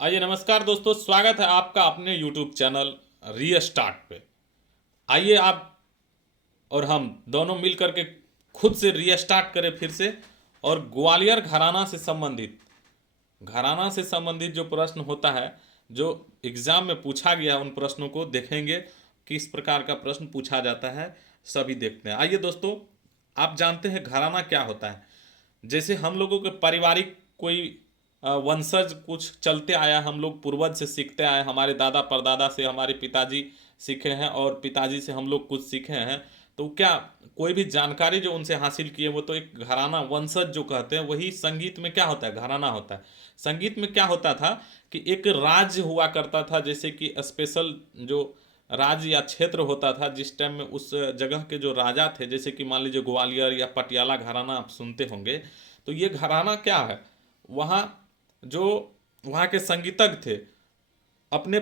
आइए नमस्कार दोस्तों, स्वागत है आपका अपने YouTube चैनल रीस्टार्ट पे। आइए आप और हम दोनों मिल करके खुद से रीस्टार्ट करें फिर से। और ग्वालियर घराना से संबंधित जो प्रश्न होता है, जो एग्जाम में पूछा गया, उन प्रश्नों को देखेंगे किस प्रकार का प्रश्न पूछा जाता है, सभी देखते हैं। आइए दोस्तों, आप जानते हैं घराना क्या होता है? जैसे हम लोगों के पारिवारिक कोई वंशज कुछ चलते आया, हम लोग पूर्वज से सीखते आए, हमारे दादा परदादा से हमारे पिताजी सीखे हैं और पिताजी से हम लोग कुछ सीखे हैं। तो क्या कोई भी जानकारी जो उनसे हासिल किए, वो तो एक घराना वंशज जो कहते हैं, वही संगीत में क्या होता है, घराना होता है। संगीत में क्या होता था कि एक राज्य हुआ करता था, जैसे कि स्पेशल जो राज्य या क्षेत्र होता था जिस टाइम में उस जगह के जो राजा थे, जैसे कि मान लीजिए ग्वालियर या पटियाला घराना आप सुनते होंगे। तो ये घराना क्या है, वहाँ जो वहाँ के संगीतज्ञ थे, अपने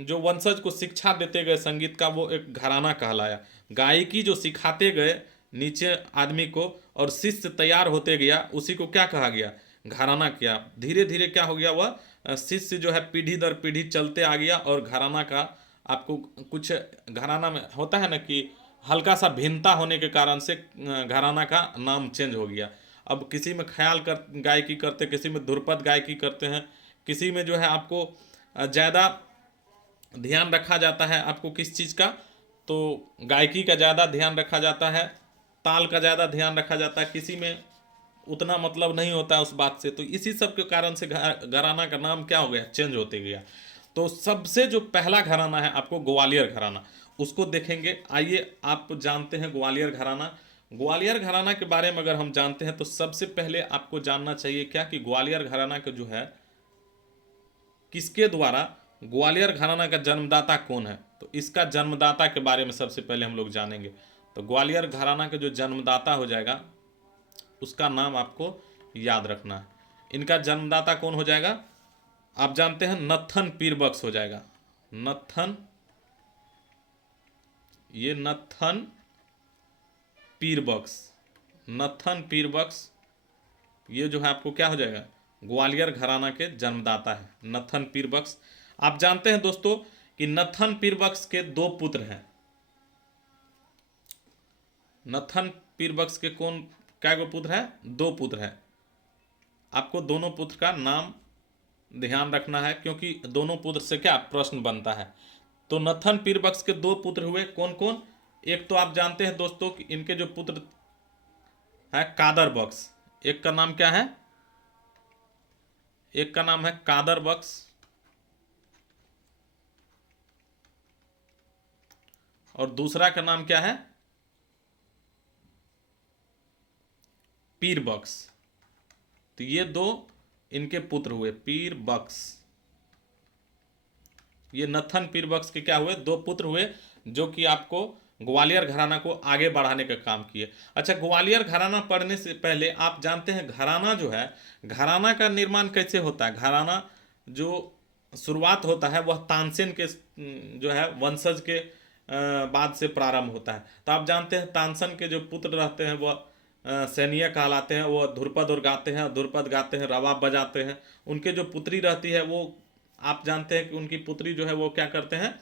जो वंशज को शिक्षा देते गए संगीत का, वो एक घराना कहलाया। गायकी जो सिखाते गए नीचे आदमी को और शिष्य तैयार होते गया, उसी को क्या कहा गया, घराना किया। धीरे धीरे क्या हो गया, वह शिष्य जो है पीढ़ी दर पीढ़ी चलते आ गया और घराना का आपको कुछ घराना में होता है ना कि हल्का सा भिन्नता होने के कारण से घराना का नाम चेंज हो गया। अब किसी में ख्याल कर गायकी करते, किसी में ध्रुपद गायकी करते हैं, किसी में जो है आपको ज़्यादा ध्यान रखा जाता है, आपको किस चीज़ का, तो गायकी का ज़्यादा ध्यान रखा जाता है, ताल का ज़्यादा ध्यान रखा जाता है, किसी में उतना मतलब नहीं होता है उस बात से। तो इसी सब के कारण से घराना का नाम क्या हो गया, चेंज होते गया। तो सबसे जो पहला घराना है आपको ग्वालियर घराना, उसको देखेंगे। आइए, आप जानते हैं ग्वालियर घराना। ग्वालियर घराना के बारे में अगर हम जानते हैं तो सबसे पहले आपको जानना चाहिए क्या, कि ग्वालियर घराना का जो है किसके द्वारा, ग्वालियर घराना का जन्मदाता कौन है। तो इसका जन्मदाता के बारे में सबसे पहले हम लोग जानेंगे। तो ग्वालियर घराना का जो जन्मदाता हो जाएगा, उसका नाम आपको याद रखना है। इनका जन्मदाता कौन हो जाएगा, आप जानते हैं, नत्थन पीर बख्श हो जाएगा। नत्थन, ये नत्थन पीर बख्श, नत्थन पीर बख्श, ये जो है आपको क्या हो जाएगा, ग्वालियर घराना के जन्मदाता है नत्थन पीर बख्श। आप जानते हैं दोस्तों कि नत्थन पीर बख्श के दो पुत्र हैं। नत्थन पीर बख्श के कौन, क्या गो पुत्र है, दो पुत्र हैं। आपको दोनों पुत्र का नाम ध्यान रखना है, क्योंकि दोनों पुत्र से क्या प्रश्न बनता है। तो नत्थन पीर बख्श के दो पुत्र हुए, कौन कौन? एक तो आप जानते हैं दोस्तों कि इनके जो पुत्र है कादर बख्श, एक का नाम क्या है, एक का नाम है कादर बख्श, और दूसरा का नाम क्या है, पीर बख्श। तो ये दो इनके पुत्र हुए, पीर बख्श। ये नत्थन पीर बख्श के क्या हुए, दो पुत्र हुए, जो कि आपको ग्वालियर घराना को आगे बढ़ाने का काम किए। अच्छा, ग्वालियर घराना पढ़ने से पहले आप जानते हैं घराना जो है, घराना का निर्माण कैसे होता है। घराना जो शुरुआत होता है वह तानसेन के जो है वंशज के बाद से प्रारंभ होता है। तो आप जानते हैं तानसेन के जो पुत्र रहते हैं वह सैनिया कहलाते हैं। वो ध्रुपद और गाते हैं, ध्रुपद गाते हैं, रबाब बजाते हैं। उनके जो पुत्री रहती है वो, आप जानते हैं कि उनकी पुत्री जो है वो क्या करते हैं,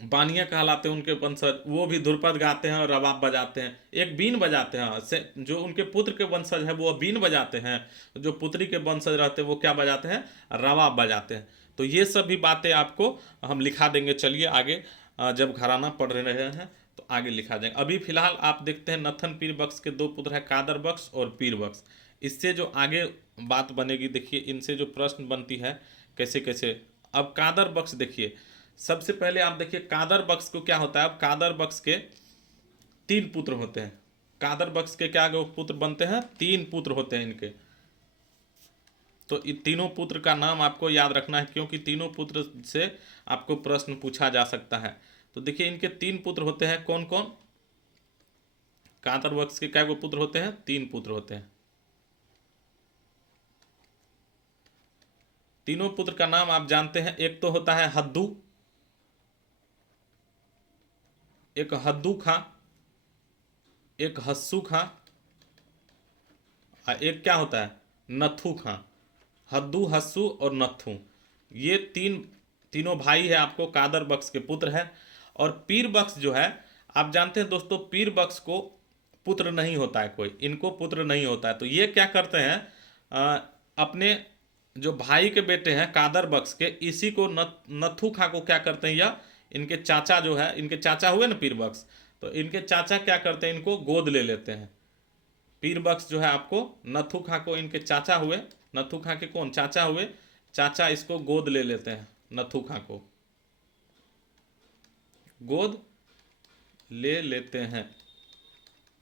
बानिया कहलाते हैं उनके वंशज। वो भी ध्रुपद गाते हैं और रबाब बजाते हैं, एक बीन बजाते हैं। जो उनके पुत्र के वंशज हैं वो बीन बजाते हैं, जो पुत्री के वंशज रहते हैं वो क्या बजाते हैं, रबाब बजाते हैं। तो ये सभी बातें आपको हम लिखा देंगे। चलिए आगे, जब घराना पढ़ रहे हैं तो आगे लिखा जाएगा। अभी फिलहाल आप देखते हैं नत्थन पीर बख्श के दो पुत्र हैं, कादर बख्श और पीर बख्श। इससे जो आगे बात बनेगी, देखिए इनसे जो प्रश्न बनती है कैसे कैसे। अब कादर बख्श देखिए, सबसे पहले आप देखिए कादर बख्श को क्या होता है। अब कादर बख्श के तीन पुत्र होते हैं। कादर बख्श के क्या पुत्र बनते हैं, तीन पुत्र होते हैं इनके। तो इन तीनों पुत्र का नाम आपको याद रखना है, क्योंकि तीनों पुत्र से आपको प्रश्न पूछा जा सकता है। तो देखिए इनके तीन पुत्र होते हैं, कौन कौन? कादर बख्श के क्या पुत्र होते हैं, तीन पुत्र होते हैं। तीनों पुत्र का नाम आप जानते हैं, एक तो होता है हद्दू, एक हद्दू खां, एक हस्सू खां, और एक क्या होता है, नथु खां। हद्दू, हस्सू और नत्थू, ये तीनों भाई है आपको कादर बख्श के पुत्र है। और पीर बख्श जो है, आप जानते हैं दोस्तों, पीर बख्श को पुत्र नहीं होता है कोई, इनको पुत्र नहीं होता है। तो ये क्या करते हैं, अपने जो भाई के बेटे हैं कादर बख्श के, इसी को नत्थू खां को क्या करते हैं, या इनके चाचा जो है, इनके चाचा हुए ना पीर बख्श, तो इनके चाचा क्या करते हैं, इनको गोद ले लेते हैं। पीर बख्श जो है आपको नत्थू खां को इनके चाचा हुए, नत्थू खां के कौन चाचा हुए, चाचा इसको गोद ले लेते हैं, नत्थू खां को गोद ले लेते हैं।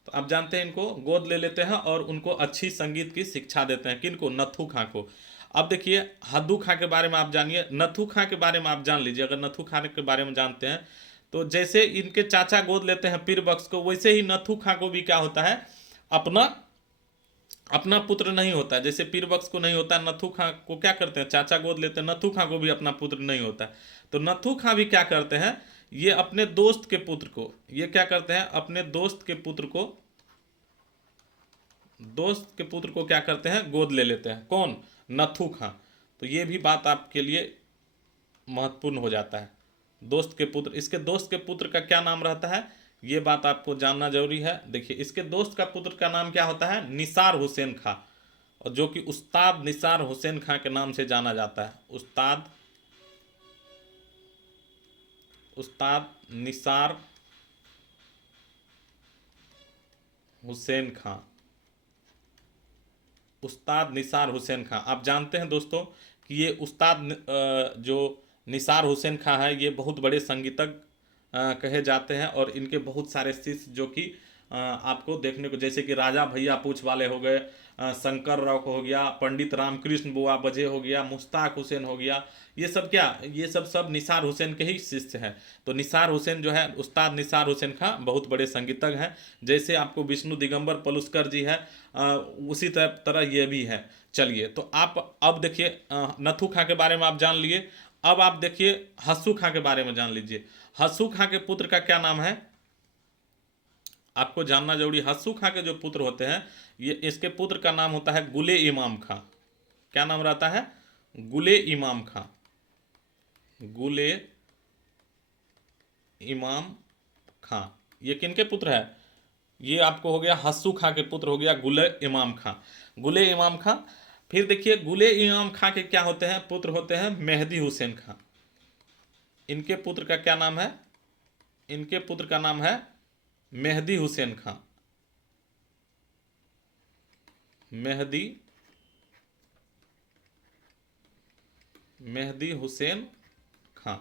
तो आप जानते हैं इनको गोद ले लेते हैं और उनको अच्छी संगीत की शिक्षा देते हैं, किनको, नत्थू खां को। अब देखिए हद्दू खां के बारे में आप जानिए, नत्थू खां के बारे में आप जान लीजिए। अगर नत्थू खां के बारे में जानते हैं तो जैसे इनके चाचा गोद लेते हैं पीर बख्श को, वैसे ही नत्थू खां को भी क्या होता है, अपना अपना पुत्र नहीं होता है। जैसे पीर बख्श को नहीं होता है, नत्थू खां को क्या करते हैं, चाचा गोद लेते हैं, नत्थू खां को भी अपना पुत्र नहीं होता है। तो नत्थू खां भी क्या करते हैं, ये अपने दोस्त के पुत्र को, ये क्या करते हैं, अपने दोस्त के पुत्र को क्या करते हैं, गोद ले लेते हैं, कौन, नत्थू खां। तो ये भी बात आपके लिए महत्वपूर्ण हो जाता है, दोस्त के पुत्र। इसके दोस्त के पुत्र का क्या नाम रहता है, ये बात आपको जानना जरूरी है। देखिए इसके दोस्त का पुत्र का नाम क्या होता है, निसार हुसैन खां, और जो कि उस्ताद निसार हुसैन खां के नाम से जाना जाता है। उस्ताद निसार हुसैन खां, उस्ताद निसार हुसैन खां। आप जानते हैं दोस्तों कि ये जो निसार हुसैन खां है, ये बहुत बड़े संगीतज्ञ कहे जाते हैं, और इनके बहुत सारे शिष्य जो कि आपको देखने को, जैसे कि राजा भैया पूछ वाले हो गए, शंकर राव को हो गया, पंडित रामकृष्ण बुआ बजे हो गया, मुश्ताक हुसैन हो गया, ये सब क्या, ये सब निसार हुसैन के ही शिष्य हैं। तो निसार हुसैन जो है, उस्ताद निसार हुसैन खां बहुत बड़े संगीतज्ञ हैं। जैसे आपको विष्णु दिगंबर पलुस्कर जी है, उसी तरह ये भी है। चलिए, तो आप अब देखिए नत्थू खां के बारे में आप जान लिए। अब आप देखिए हस्सू खां के बारे में जान लीजिए। हस्सू खां के पुत्र का क्या नाम है, आपको जानना जरूरी। हस्सू खां के जो पुत्र होते हैं, ये इसके पुत्र का नाम होता है गुले इमाम खां। क्या नाम रहता है, गुले इमाम खां, गुले इमाम खां। ये किनके पुत्र है, ये आपको हो गया हस्सू खां के पुत्र हो गया गुले इमाम खां, गुले इमाम खां। फिर देखिए गुले इमाम खां के क्या होते हैं, पुत्र होते हैं मेहदी हुसैन खां। इनके पुत्र का क्या नाम है, इनके पुत्र का नाम है मेहदी हुसैन खां, मेहदी हुसैन खां।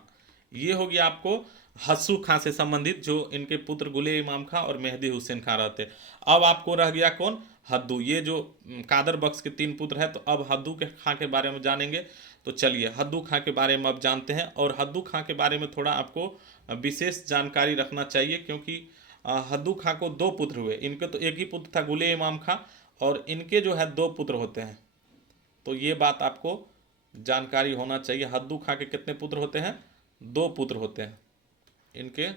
ये हो गया आपको हस्सू खां से संबंधित, जो इनके पुत्र गुले इमाम खां और मेहदी हुसैन खां रहते। अब आपको रह गया कौन, हद्दू। ये जो कादर बख्श के 3 पुत्र हैं, तो अब हद्दू के खां के बारे में जानेंगे। तो चलिए हद्दू खां के बारे में अब जानते हैं। और हद्दू खां के बारे में थोड़ा आपको विशेष जानकारी रखना चाहिए, क्योंकि हद्दू खां को 2 पुत्र हुए। इनके तो एक ही पुत्र था गुले इमाम खां, और इनके जो है 2 पुत्र होते हैं। तो ये बात आपको जानकारी होना चाहिए। हद्दू खां के कितने पुत्र होते हैं, 2 पुत्र होते हैं। इनके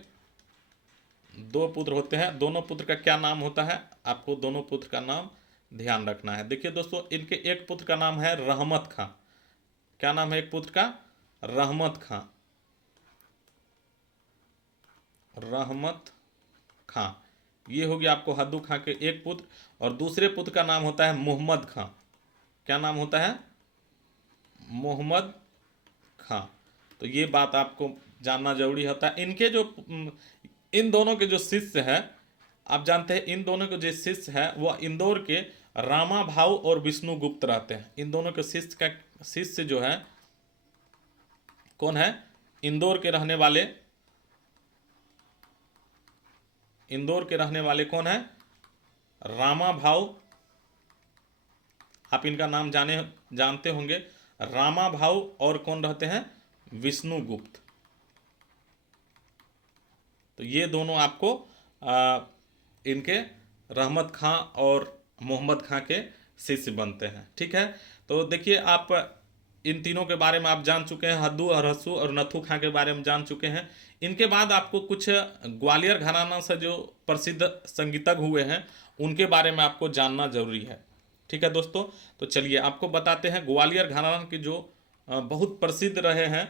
2 पुत्र होते हैं। दोनों पुत्र का क्या नाम होता है, आपको दोनों पुत्र का नाम ध्यान रखना है। देखिए दोस्तों, इनके एक पुत्र का नाम है रहमत खां। क्या नाम है एक पुत्र का, रहमत खां, रहमत खां। ये हो गया आपको हद्दू खां के एक पुत्र। और दूसरे पुत्र का नाम होता है मोहम्मद खां। क्या नाम होता है, मोहम्मद खां। तो ये बात आपको जानना जरूरी होता है। इनके जो इन दोनों के जो शिष्य हैं, आप जानते हैं इन दोनों के जो शिष्य हैं वो इंदौर के रामा भाऊ और विष्णु गुप्त रहते हैं। इन दोनों के शिष्य जो है कौन है, इंदौर के रहने वाले कौन है, रामा भाऊ। आप इनका नाम जानते होंगे, रामा भाऊ, और कौन रहते हैं, विष्णु गुप्त। तो ये दोनों आपको इनके रहमत खां और मोहम्मद खां के शिष्य बनते हैं। ठीक है, तो देखिए आप इन तीनों के बारे में आप जान चुके हैं, हद्दू और हस्सू और नत्थू खां के बारे में जान चुके हैं। इनके बाद आपको कुछ ग्वालियर घराना से जो प्रसिद्ध संगीतज्ञ हुए हैं उनके बारे में आपको जानना जरूरी है। ठीक है दोस्तों, तो चलिए आपको बताते हैं ग्वालियर घराना के जो बहुत प्रसिद्ध रहे हैं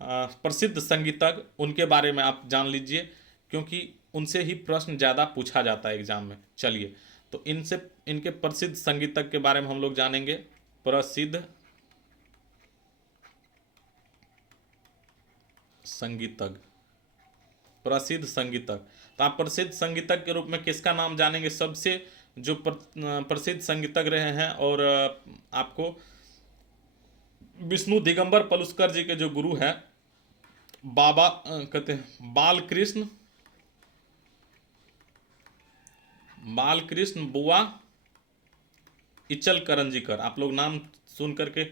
प्रसिद्ध संगीतज्ञ, उनके बारे में आप जान लीजिए, क्योंकि उनसे ही प्रश्न ज़्यादा पूछा जाता है एग्जाम में। चलिए, तो इनसे इनके प्रसिद्ध संगीतज्ञ के बारे में हम लोग जानेंगे। प्रसिद्ध संगीतज्ञ, प्रसिद्ध संगीतज्ञ, तो आप प्रसिद्ध संगीतज्ञ के रूप में किसका नाम जानेंगे? सबसे जो प्रसिद्ध संगीतज्ञ रहे हैं और आपको विष्णु दिगंबर पलुस्कर जी के जो गुरु हैं बाबा कहते हैं बालकृष्ण बुआ इचल करंजीकर। आप लोग नाम सुन करके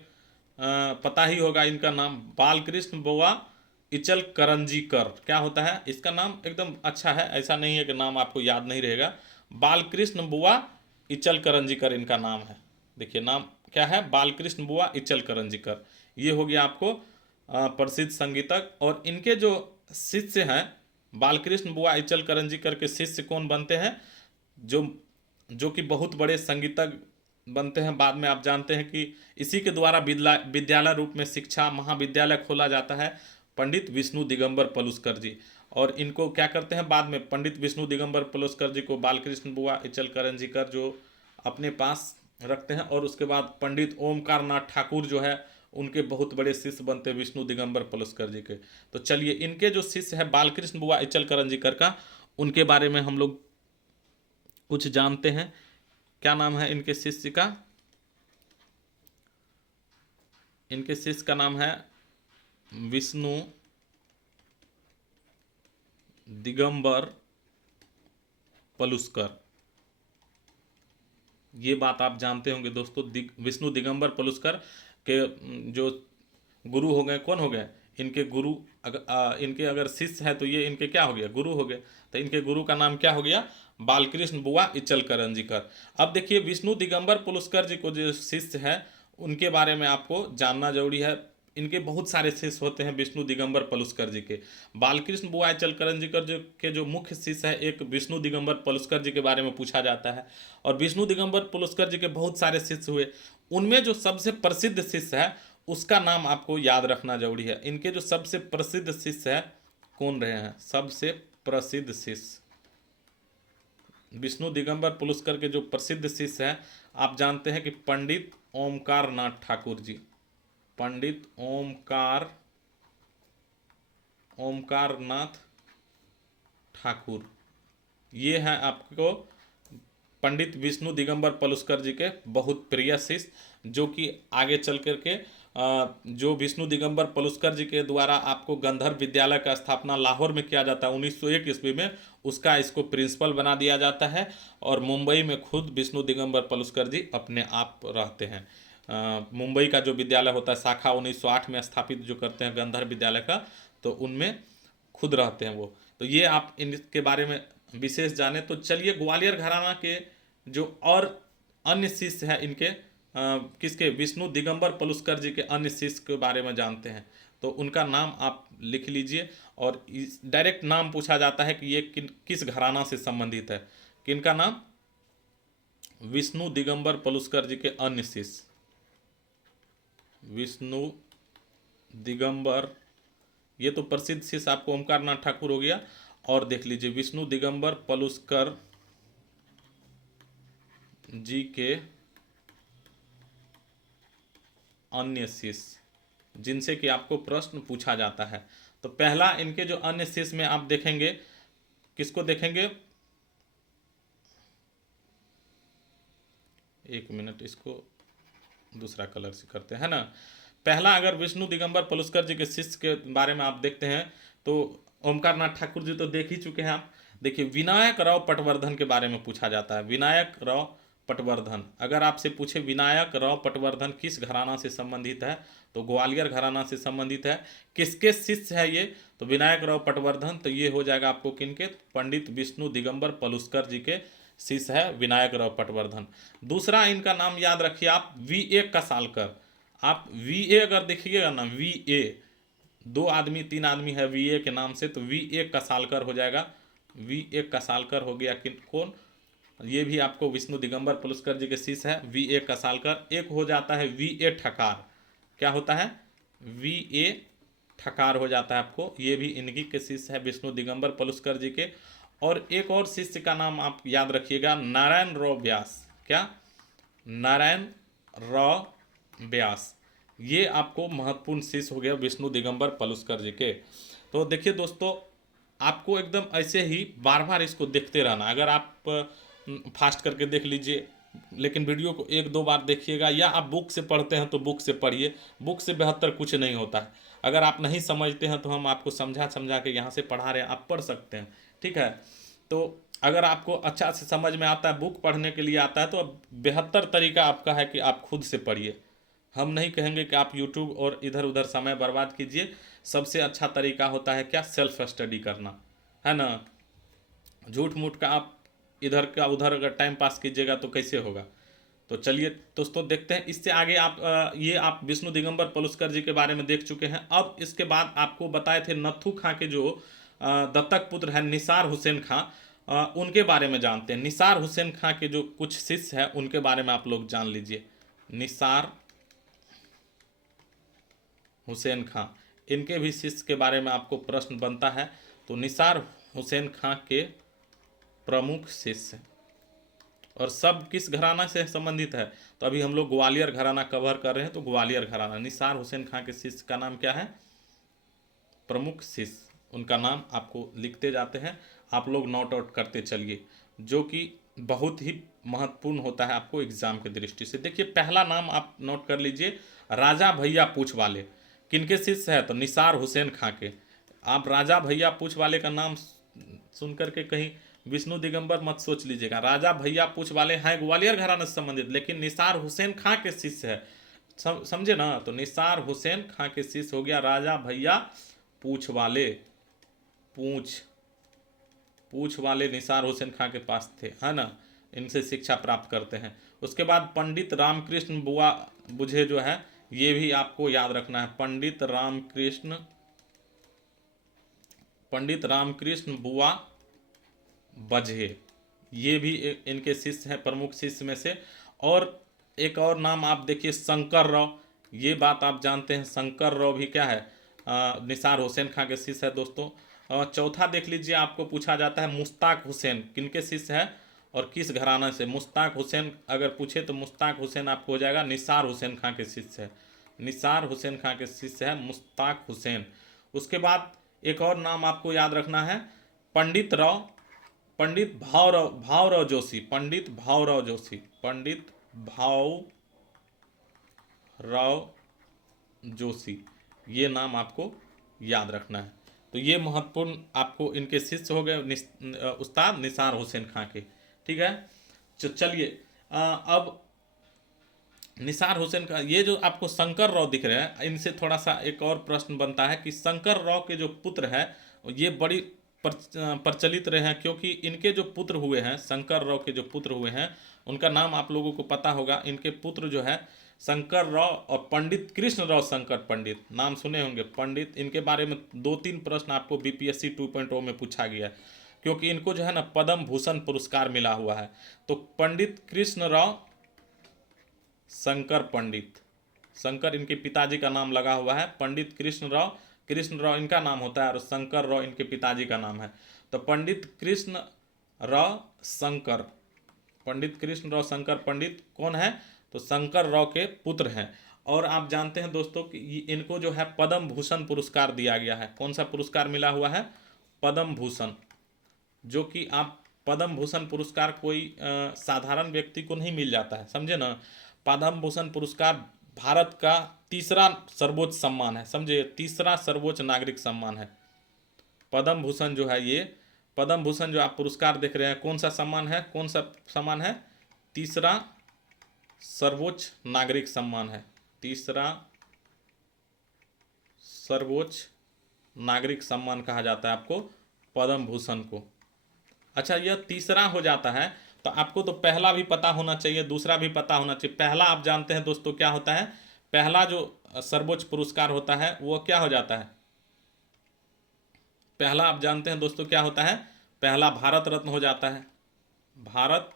पता ही होगा इनका नाम, बालकृष्ण बुआ इचल करंजीकर। क्या होता है इसका नाम? एकदम अच्छा है, ऐसा नहीं है कि नाम आपको याद नहीं रहेगा। बालकृष्ण बुआ इचल करंजीकर इनका नाम है। देखिए नाम क्या है, बालकृष्ण बुआ इचल करंजीकर। ये हो गया आपको प्रसिद्ध संगीतज्ञ। और इनके जो शिष्य हैं बालकृष्ण बुआ इचल करंजीकर के शिष्य कौन बनते हैं? जो कि बहुत बड़े संगीतज्ञ बनते हैं। बाद में आप जानते हैं कि इसी के द्वारा विद्यालय रूप में शिक्षा महाविद्यालय खोला जाता है, पंडित विष्णु दिगंबर पलुस्कर जी। और इनको क्या करते हैं बाद में, पंडित विष्णु दिगंबर पलुस्कर जी को बालकृष्ण बुआ इचल करंजीकर जो अपने पास रखते हैं। और उसके बाद पंडित ओमकार नाथ ठाकुर जो है उनके बहुत बड़े शिष्य बनते हैं विष्णु दिगंबर पलुस्कर जी के। तो चलिए इनके जो शिष्य है बालकृष्ण बुआ इचल करंजीकर का, उनके बारे में हम लोग कुछ जानते हैं। क्या नाम है इनके शिष्य का? इनके शिष्य का नाम है विष्णु दिगंबर पलुस्कर। ये बात आप जानते होंगे दोस्तों। विष्णु दिगंबर पलुस्कर के जो गुरु हो गए, कौन हो गए? इनके गुरु इनके अगर शिष्य है तो ये इनके क्या हो गया? गुरु हो गए। तो इनके गुरु का नाम क्या हो गया? बालकृष्ण बुआ इचल करंजीकर। अब देखिए विष्णु दिगंबर पलुस्कर जी को जो शिष्य है उनके बारे में आपको जानना जरूरी है। इनके बहुत सारे शिष्य होते हैं विष्णु दिगंबर पलुस्कर जी के। बालकृष्ण बुआ इचल करंजीकर जो मुख्य शिष्य है, एक विष्णु दिगंबर पलुस्कर जी के बारे में पूछा जाता है। और विष्णु दिगंबर पलुस्कर जी के बहुत सारे शिष्य हुए, उनमें जो सबसे प्रसिद्ध शिष्य है उसका नाम आपको याद रखना जरूरी है। इनके जो सबसे प्रसिद्ध शिष्य है कौन रहे हैं? सबसे प्रसिद्ध शिष्य विष्णु दिगंबर पलुस्कर के जो प्रसिद्ध शिष्य हैं आप जानते हैं कि पंडित ओमकार नाथ ठाकुर जी। पंडित ओमकार नाथ ठाकुर, ये हैं आपको पंडित विष्णु दिगंबर पलुस्कर जी के बहुत प्रिय शिष्य, जो कि आगे चल करके जो विष्णु दिगंबर पलुस्कर जी के द्वारा आपको गंधर्व विद्यालय का स्थापना लाहौर में किया जाता है 1901 ईस्वी में, उसका इसको प्रिंसिपल बना दिया जाता है। और मुंबई में खुद विष्णु दिगंबर पलुस्कर जी अपने आप रहते हैं। मुंबई का जो विद्यालय होता है शाखा 1908 में स्थापित जो करते हैं गंधर्व विद्यालय का, तो उनमें खुद रहते हैं वो। तो ये आप इनके बारे में विशेष जाने। तो चलिए ग्वालियर घराना के जो और अन्य शिष्य हैं इनके किसके? विष्णु दिगंबर पलुस्कर जी के अन्य शिष्य के बारे में जानते हैं। तो उनका नाम आप लिख लीजिए। और डायरेक्ट नाम पूछा जाता है कि ये किस घराना से संबंधित है। किनका नाम? विष्णु दिगंबर पलुस्कर जी के अन्य शिष्य, विष्णु दिगंबर, ये तो प्रसिद्ध शिष्य आपको ओमकार नाथ ठाकुर हो गया। और देख लीजिए विष्णु दिगंबर पलुस्कर जी के अन्य शिष्य जिनसे कि आपको प्रश्न पूछा जाता है। तो पहला इनके जो अन्य शिष्य में आप देखेंगे, किसको देखेंगे? एक मिनट, इसको दूसरा कलर से करते हैं ना। पहला अगर विष्णु दिगंबर पलुस्कर जी के शिष्य के बारे में आप देखते हैं तो ओमकार नाथ ठाकुर जी तो देख ही चुके हैं आप। देखिए विनायक राव पटवर्धन के बारे में पूछा जाता है। विनायक राव पटवर्धन, अगर आपसे पूछे विनायक राव पटवर्धन किस घराना से संबंधित है, तो ग्वालियर घराना से संबंधित है। किसके शिष्य है ये? तो विनायक राव पटवर्धन। तो ये हो जाएगा आपको किनके? पंडित विष्णु दिगंबर पलुस्कर जी के शिष्य है विनायक राव पटवर्धन। दूसरा इनका नाम याद रखिए आप, वी.ए. कसालकर। आप वी.ए. अगर देखिएगा ना, वी.ए. 2 आदमी 3 आदमी है वी.ए. के नाम से, तो वी.ए. कसालकर हो जाएगा। वी.ए. कसालकर हो गया कौन? ये भी आपको विष्णु दिगंबर पलुस्कर जी के शिष्य है। V.A. कसालकर। एक हो जाता है V.A. ठकार। क्या होता है? V.A. ठकार हो जाता है आपको। ये भी इन्हीं के शिष्य है, विष्णु दिगंबर पलुस्कर जी के। और एक और शिष्य का नाम आप याद रखिएगा, नारायण राव व्यास। क्या? नारायण राव व्यास। ये आपको महत्वपूर्ण शिष्य हो गया विष्णु दिगंबर पलुस्कर जी के। तो देखिए दोस्तों, आपको एकदम ऐसे ही बार बार इसको देखते रहना। अगर आप फास्ट करके देख लीजिए, लेकिन वीडियो को एक दो बार देखिएगा, या आप बुक से पढ़ते हैं तो बुक से पढ़िए। बुक से बेहतर कुछ नहीं होता है। अगर आप नहीं समझते हैं तो हम आपको समझा समझा के यहाँ से पढ़ा रहे हैं, आप पढ़ सकते हैं। ठीक है, तो अगर आपको अच्छा से समझ में आता है, बुक पढ़ने के लिए आता है, तो अब बेहतर तरीका आपका है कि आप खुद से पढ़िए। हम नहीं कहेंगे कि आप यूट्यूब और इधर उधर समय बर्बाद कीजिए। सबसे अच्छा तरीका होता है क्या? सेल्फ स्टडी करना, है ना। झूठ मूठ का आप इधर का उधर अगर टाइम पास कीजिएगा तो कैसे होगा। तो चलिए दोस्तों, देखते हैं इससे आगे। आप ये आप विष्णु दिगंबर पलुस्कर जी के बारे में देख चुके हैं। अब इसके बाद आपको बताए थे नत्थू खां के जो दत्तक पुत्र हैं निसार हुसैन खां, उनके बारे में जानते हैं। निसार हुसैन खां के जो कुछ शिष्य हैं उनके बारे में आप लोग जान लीजिए। निसार हुसैन खां, इनके भी शिष्य के बारे में आपको प्रश्न बनता है। तो निसार हुसैन खां के प्रमुख शिष्य, और सब किस घराना से संबंधित है? तो अभी हम लोग ग्वालियर घराना कवर कर रहे हैं, तो ग्वालियर घराना। निसार हुसैन खां के शिष्य का नाम क्या है? प्रमुख शिष्य। उनका नाम आपको लिखते जाते हैं, आप लोग नोट आउट करते चलिए, जो कि बहुत ही महत्वपूर्ण होता है आपको एग्जाम की दृष्टि से। देखिए, पहला नाम आप नोट कर लीजिए, राजा भैया पूछ वाले। किनके शिष्य है? तो निसार हुसैन खां के। आप राजा भैया पूछ वाले का नाम सुन करके कहीं विष्णु दिगंबर मत सोच लीजिएगा। राजा भैया पूछ वाले हैं ग्वालियर घराना से संबंधित, लेकिन निसार हुसैन खां के शिष्य है। समझे ना। तो निसार हुसैन खां के शिष्य हो गया राजा भैया पूछ वाले। पूछ पूछ वाले निसार हुसैन खां के पास थे, है ना। इनसे शिक्षा प्राप्त करते हैं। उसके बाद पंडित रामकृष्ण बुआ बुझे जो है, ये भी आपको याद रखना है। पंडित रामकृष्ण बुआ बझे, ये भी इनके शिष्य हैं, प्रमुख शिष्य में से। और एक और नाम आप देखिए, शंकर राव। ये बात आप जानते हैं, शंकर राव भी क्या है? निसार हुसैन खां के शिष्य है दोस्तों। चौथा देख लीजिए, आपको पूछा जाता है मुश्ताक हुसैन, किनके शिष्य है और किस घराना से? मुश्ताक हुसैन अगर पूछे तो मुश्ताक हुसैन आपको हो जाएगा निसार हुसैन खां के शिष्य है। निसार हुसैन खां के शिष्य है मुश्ताक हुसैन। उसके बाद एक और नाम आपको याद रखना है, पंडित भावराव जोशी। पंडित भावराव जोशी। पंडित भावराव जोशी, ये नाम आपको याद रखना है। तो ये महत्वपूर्ण आपको इनके शिष्य हो गए उस्ताद निसार हुसैन खां के। ठीक है, चलिए अब निसार हुसैन का ये जो आपको शंकर राव दिख रहे हैं, इनसे थोड़ा सा एक और प्रश्न बनता है कि शंकर राव के जो पुत्र है, ये बड़ी प्रचलित रहे हैं, क्योंकि इनके जो पुत्र हुए हैं, शंकर राव के जो पुत्र हुए हैं, उनका नाम आप लोगों को पता होगा। इनके पुत्र जो है शंकर राव और पंडित कृष्ण राव शंकर पंडित, नाम सुने होंगे पंडित। इनके बारे में 2-3 प्रश्न आपको BPSC 2.0 में पूछा गया है, क्योंकि इनको जो है ना पद्म भूषण पुरस्कार मिला हुआ है। तो पंडित कृष्ण राव शंकर पंडित, शंकर इनके पिताजी का नाम लगा हुआ है। पंडित कृष्ण राव इनका नाम होता है, और शंकर राव इनके पिताजी का नाम है। तो पंडित कृष्ण राव शंकर, पंडित कृष्ण राव शंकर पंडित कौन है? तो शंकर राव के पुत्र हैं। और आप जानते हैं दोस्तों कि इनको जो है पद्म भूषण पुरस्कार दिया गया है। कौन सा पुरस्कार मिला हुआ है? पद्म भूषण। जो कि आप पद्म भूषण पुरस्कार कोई साधारण व्यक्ति को नहीं मिल जाता है, समझे ना। पद्म भूषण पुरस्कार भारत का तीसरा सर्वोच्च सम्मान है, समझे, तीसरा सर्वोच्च नागरिक सम्मान है पद्म भूषण जो है। ये पद्म भूषण जो आप पुरस्कार देख रहे हैं, कौन सा सम्मान है? कौन सा सम्मान है? तीसरा सर्वोच्च नागरिक सम्मान है। तीसरा सर्वोच्च नागरिक सम्मान कहा जाता है आपको पद्म भूषण को। अच्छा, यह तीसरा हो जाता है, तो आपको तो पहला भी पता होना चाहिए, दूसरा भी पता होना चाहिए। पहला आप जानते हैं दोस्तों क्या होता है? पहला जो सर्वोच्च पुरस्कार होता है वो क्या हो जाता है? पहला आप जानते हैं दोस्तों क्या होता है? पहला भारत रत्न हो जाता है। भारत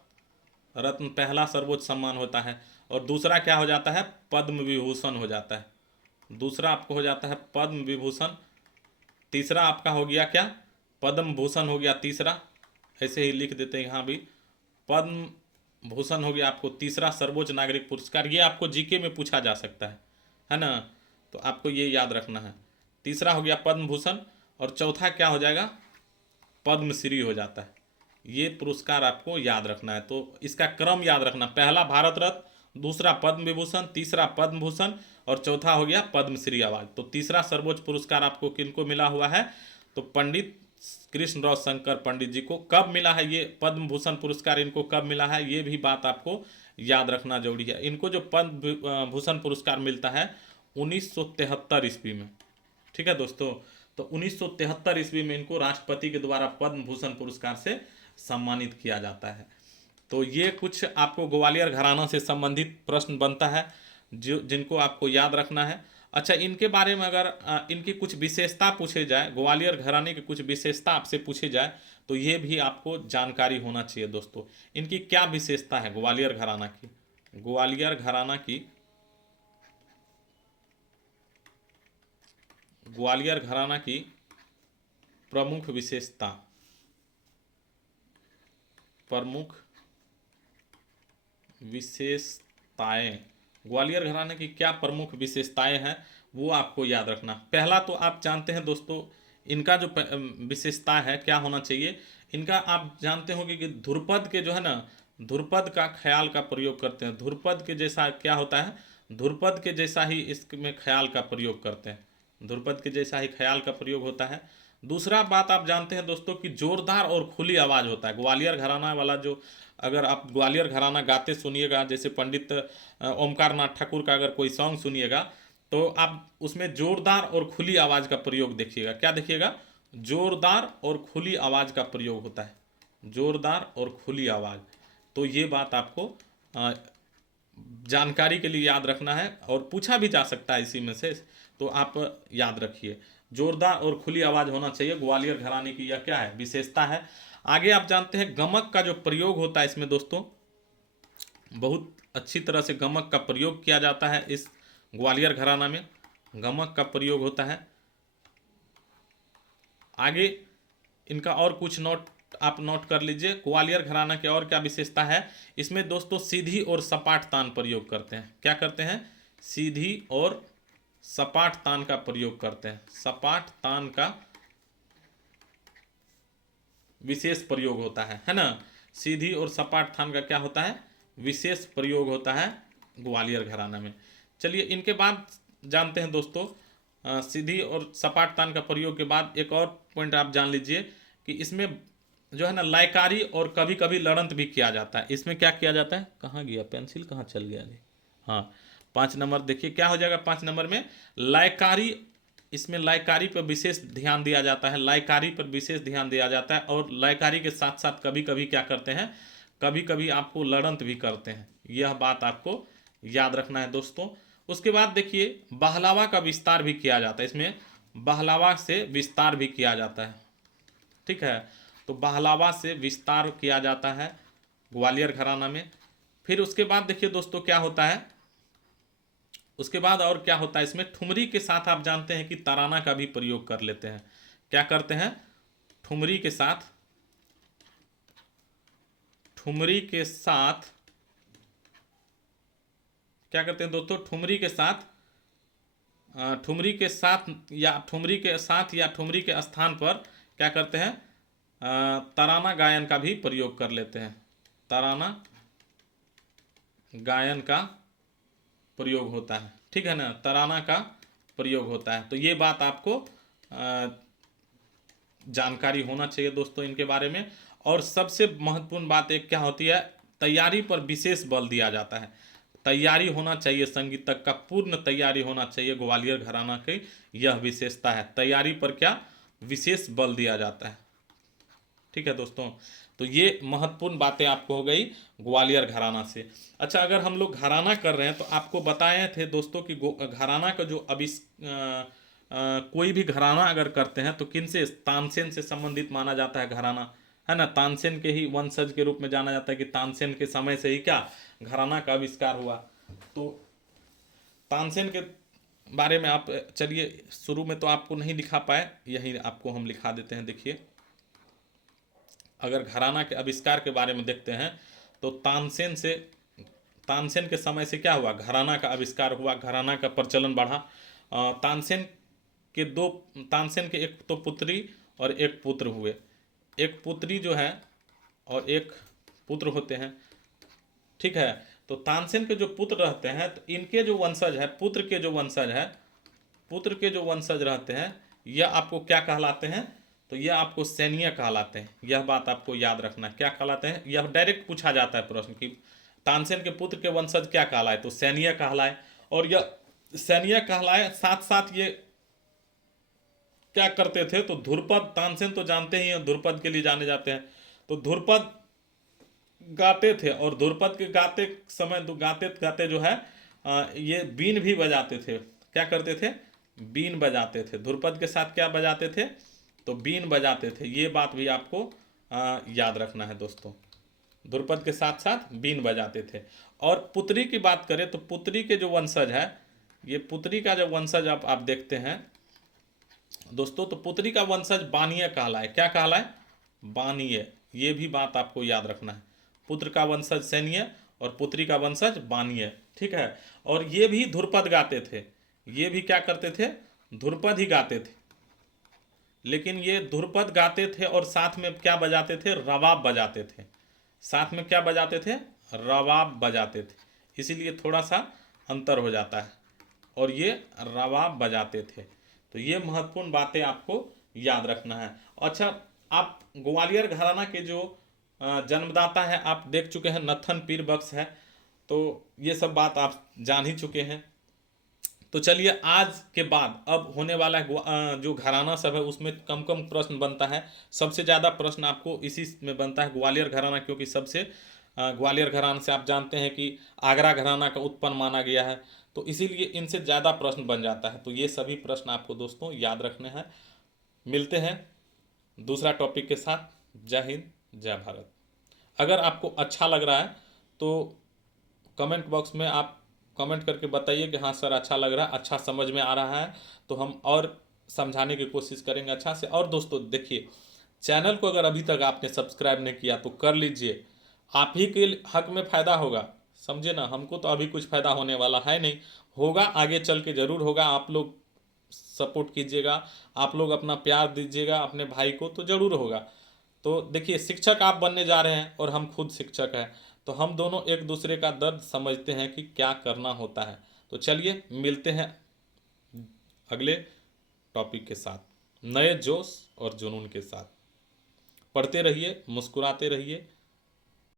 रत्न पहला सर्वोच्च सम्मान होता है। और दूसरा क्या हो जाता है, पद्म विभूषण हो जाता है। दूसरा आपको हो जाता है पद्म विभूषण। तीसरा आपका हो गया क्या, पद्म भूषण हो गया तीसरा, ऐसे ही लिख देते हैं यहाँ भी, पद्म भूषण हो गया आपको तीसरा सर्वोच्च नागरिक पुरस्कार। ये आपको जीके में पूछा जा सकता है ना, तो आपको ये याद रखना है। तीसरा हो गया पद्म भूषण और चौथा क्या हो जाएगा, पद्मश्री हो जाता है। ये पुरस्कार आपको याद रखना है, तो इसका क्रम याद रखना, पहला भारत रत्न, दूसरा पद्म विभूषण, तीसरा पद्म भूषण और चौथा हो गया पद्मश्री अवार्ड। तो तीसरा सर्वोच्च पुरस्कार आपको किनको मिला हुआ है, तो पंडित कृष्णराव शंकर पंडित जी को। कब मिला है ये पद्म भूषण पुरस्कार, इनको कब मिला है, ये भी बात आपको याद रखना जरूरी है। इनको जो पद्म भूषण पुरस्कार मिलता है 1973 ईस्वी में, ठीक है दोस्तों। तो 1973 ईस्वी में इनको राष्ट्रपति के द्वारा पद्म भूषण पुरस्कार से सम्मानित किया जाता है। तो ये कुछ आपको ग्वालियर घराना से संबंधित प्रश्न बनता है जो जिनको आपको याद रखना है। अच्छा, इनके बारे में अगर इनकी कुछ विशेषता पूछे जाए, ग्वालियर घराने की कुछ विशेषता आपसे पूछी जाए तो ये भी आपको जानकारी होना चाहिए दोस्तों। इनकी क्या विशेषता है ग्वालियर घराना की, ग्वालियर घराना की, ग्वालियर घराना की प्रमुख विशेषता, प्रमुख विशेषताएं, ग्वालियर घराने की क्या प्रमुख विशेषताएं हैं वो आपको याद रखना। पहला तो आप जानते हैं दोस्तों, इनका जो विशेषता है क्या होना चाहिए, इनका आप जानते होंगे कि ध्रुपद के जो है ना, ध्रुपद का ख्याल का प्रयोग करते हैं। ध्रुपद के जैसा क्या होता है, ध्रुपद के जैसा ही इसमें ख्याल का प्रयोग करते हैं, ध्रुपद के जैसा ही ख्याल का प्रयोग होता है। दूसरा बात आप जानते हैं दोस्तों कि जोरदार और खुली आवाज़ होता है। ग्वालियर घराना वाला जो, अगर आप ग्वालियर घराना गाते सुनिएगा, जैसे पंडित ओमकार नाथ ठाकुर का अगर कोई सॉन्ग सुनिएगा तो आप उसमें जोरदार और खुली आवाज़ का प्रयोग देखिएगा। क्या देखिएगा, जोरदार और खुली आवाज़ का प्रयोग होता है, जोरदार और खुली आवाज़। तो ये बात आपको जानकारी के लिए याद रखना है और पूछा भी जा सकता है इसी में से, तो आप याद रखिए, जोरदार और खुली आवाज़ होना चाहिए। ग्वालियर घराने की यह क्या है, विशेषता है। आगे आप जानते हैं गमक का जो प्रयोग होता है इसमें दोस्तों, बहुत अच्छी तरह से गमक का प्रयोग किया जाता है इस ग्वालियर घराना में, गमक का प्रयोग होता है। आगे इनका और कुछ नोट आप नोट कर लीजिए, ग्वालियर घराना की और क्या विशेषता है, इसमें दोस्तों सीधी और सपाट तान प्रयोग करते हैं। क्या करते हैं, सीधी और सपाट तान का प्रयोग करते हैं, सपाट तान का विशेष प्रयोग होता है ना। सीधी और सपाट तान का क्या होता है, विशेष प्रयोग होता है ग्वालियर घराना में। चलिए इनके बाद जानते हैं दोस्तों, सीधी और सपाट तान का प्रयोग के बाद एक और पॉइंट आप जान लीजिए कि इसमें जो है ना लयकारी और कभी कभी लड़ंत भी किया जाता है। इसमें क्या किया जाता है, कहाँ गया पेंसिल, कहाँ चल गया जी, हाँ 5 नंबर देखिए क्या हो जाएगा 5 नंबर में, लयकारी। इसमें लयकारी पर विशेष ध्यान दिया जाता है, लयकारी पर विशेष ध्यान दिया जाता है। और लयकारी के साथ साथ कभी कभी क्या करते हैं, कभी कभी आपको लड़ंत भी करते हैं, यह बात आपको याद रखना है दोस्तों। उसके बाद देखिए बहलावा का विस्तार भी किया जाता है, इसमें बहलावा से विस्तार भी किया जाता है, ठीक है। तो बहलावा से विस्तार किया जाता है ग्वालियर घराना में। फिर उसके बाद देखिए दोस्तों क्या होता है, उसके बाद और क्या होता है इसमें, ठुमरी के साथ आप जानते हैं कि तराना का भी प्रयोग कर लेते हैं। क्या करते हैं, ठुमरी के साथ, ठुमरी के साथ क्या करते हैं दोस्तों, ठुमरी के साथ, ठुमरी के साथ या ठुमरी के साथ या ठुमरी के स्थान पर क्या करते हैं, तराना गायन का भी प्रयोग कर लेते हैं, तराना गायन का प्रयोग होता है, ठीक है ना, तराना का प्रयोग होता है। तो ये बात आपको जानकारी होना चाहिए दोस्तों इनके बारे में। और सबसे महत्वपूर्ण बात एक क्या होती है, तैयारी पर विशेष बल दिया जाता है, तैयारी होना चाहिए, संगीत तक का पूर्ण तैयारी होना चाहिए, ग्वालियर घराना की यह विशेषता है, तैयारी पर क्या विशेष बल दिया जाता है, ठीक है दोस्तों। तो ये महत्वपूर्ण बातें आपको हो गई ग्वालियर घराना से। अच्छा, अगर हम लोग घराना कर रहे हैं तो आपको बताए थे दोस्तों कि घराना का जो कोई भी घराना अगर करते हैं तो किन से, तानसेन से संबंधित माना जाता है घराना, है ना। तानसेन के ही वंशज के रूप में जाना जाता है कि तानसेन के समय से ही क्या घराना का आविष्कार हुआ। तो तानसेन के बारे में आप चलिए, शुरू में तो आपको नहीं लिखा पाए, यही आपको हम लिखा देते हैं। देखिए, अगर घराना के आविष्कार के बारे में देखते हैं तो तानसेन के समय से क्या हुआ, घराना का आविष्कार हुआ, घराना का प्रचलन बढ़ा। तानसेन के एक तो पुत्री और एक पुत्र हुए। एक पुत्री जो है और एक पुत्र होते हैं, ठीक है। तो तानसेन के जो पुत्र रहते हैं, तो इनके जो वंशज है, पुत्र के जो वंशज रहते हैं, यह आपको क्या कहलाते हैं, तो यह आपको सैनिय कहलाते हैं। यह बात आपको याद रखना है, क्या कहलाते हैं। यह डायरेक्ट पूछा जाता है प्रश्न कि तानसेन के पुत्र के वंशज क्या कहलाए, तो सैनिय कहलाए। और यह सैनिय कहलाए, साथ साथ ये क्या करते थे, तो ध्रुपद, तानसेन तो जानते ही हैं ध्रुपद के लिए जाने जाते हैं, तो ध्रुपद गाते थे। और ध्रुपद के गाते समय तो गाते गाते जो है ये बीन भी बजाते थे। क्या करते थे, बीन बजाते थे। ध्रुपद के साथ क्या बजाते थे, तो बीन बजाते थे। ये बात भी आपको याद रखना है दोस्तों, ध्रुपद के साथ साथ बीन बजाते थे। और पुत्री की बात करें तो पुत्री के जो वंशज है, ये पुत्री का जो वंशज आप देखते हैं दोस्तों, तो पुत्री का वंशज बानीय कहलाए। क्या कहलाए, बानीय। ये भी बात आपको याद रखना है, पुत्र का वंशज सैन्य और पुत्री का वंशज बानीय, ठीक है। और ये भी ध्रुपद गाते थे, ये भी क्या करते थे, ध्रुपद ही गाते थे। लेकिन ये ध्रुपद गाते थे और साथ में क्या बजाते थे, रबाब बजाते थे। साथ में क्या बजाते थे, रबाब बजाते थे, इसीलिए थोड़ा सा अंतर हो जाता है। और ये रबाब बजाते थे। तो ये महत्वपूर्ण बातें आपको याद रखना है। अच्छा, आप ग्वालियर घराना के जो जन्मदाता है आप देख चुके हैं, नथन पीर बख्श है, तो ये सब बात आप जान ही चुके हैं। तो चलिए, आज के बाद अब होने वाला है जो घराना सब है उसमें कम कम प्रश्न बनता है। सबसे ज़्यादा प्रश्न आपको इसी में बनता है, ग्वालियर घराना, क्योंकि सबसे ग्वालियर घराना से आप जानते हैं कि आगरा घराना का उत्पन्न माना गया है, तो इसीलिए इनसे ज़्यादा प्रश्न बन जाता है। तो ये सभी प्रश्न आपको दोस्तों याद रखने हैं। मिलते हैं दूसरा टॉपिक के साथ। जय हिंद, जय भारत। अगर आपको अच्छा लग रहा है तो कमेंट बॉक्स में आप कमेंट करके बताइए कि हाँ सर अच्छा लग रहा है, अच्छा समझ में आ रहा है, तो हम और समझाने की कोशिश करेंगे अच्छा से। और दोस्तों देखिए, चैनल को अगर अभी तक आपने सब्सक्राइब नहीं किया तो कर लीजिए, आप ही के हक में फ़ायदा होगा, समझे ना। हमको तो अभी कुछ फ़ायदा होने वाला है नहीं, होगा आगे चल के ज़रूर होगा। आप लोग सपोर्ट कीजिएगा, आप लोग अपना प्यार दीजिएगा अपने भाई को, तो ज़रूर होगा। तो देखिए, शिक्षक आप बनने जा रहे हैं और हम खुद शिक्षक हैं, तो हम दोनों एक दूसरे का दर्द समझते हैं कि क्या करना होता है। तो चलिए मिलते हैं अगले टॉपिक के साथ, नए जोश और जुनून के साथ। पढ़ते रहिए, मुस्कुराते रहिए,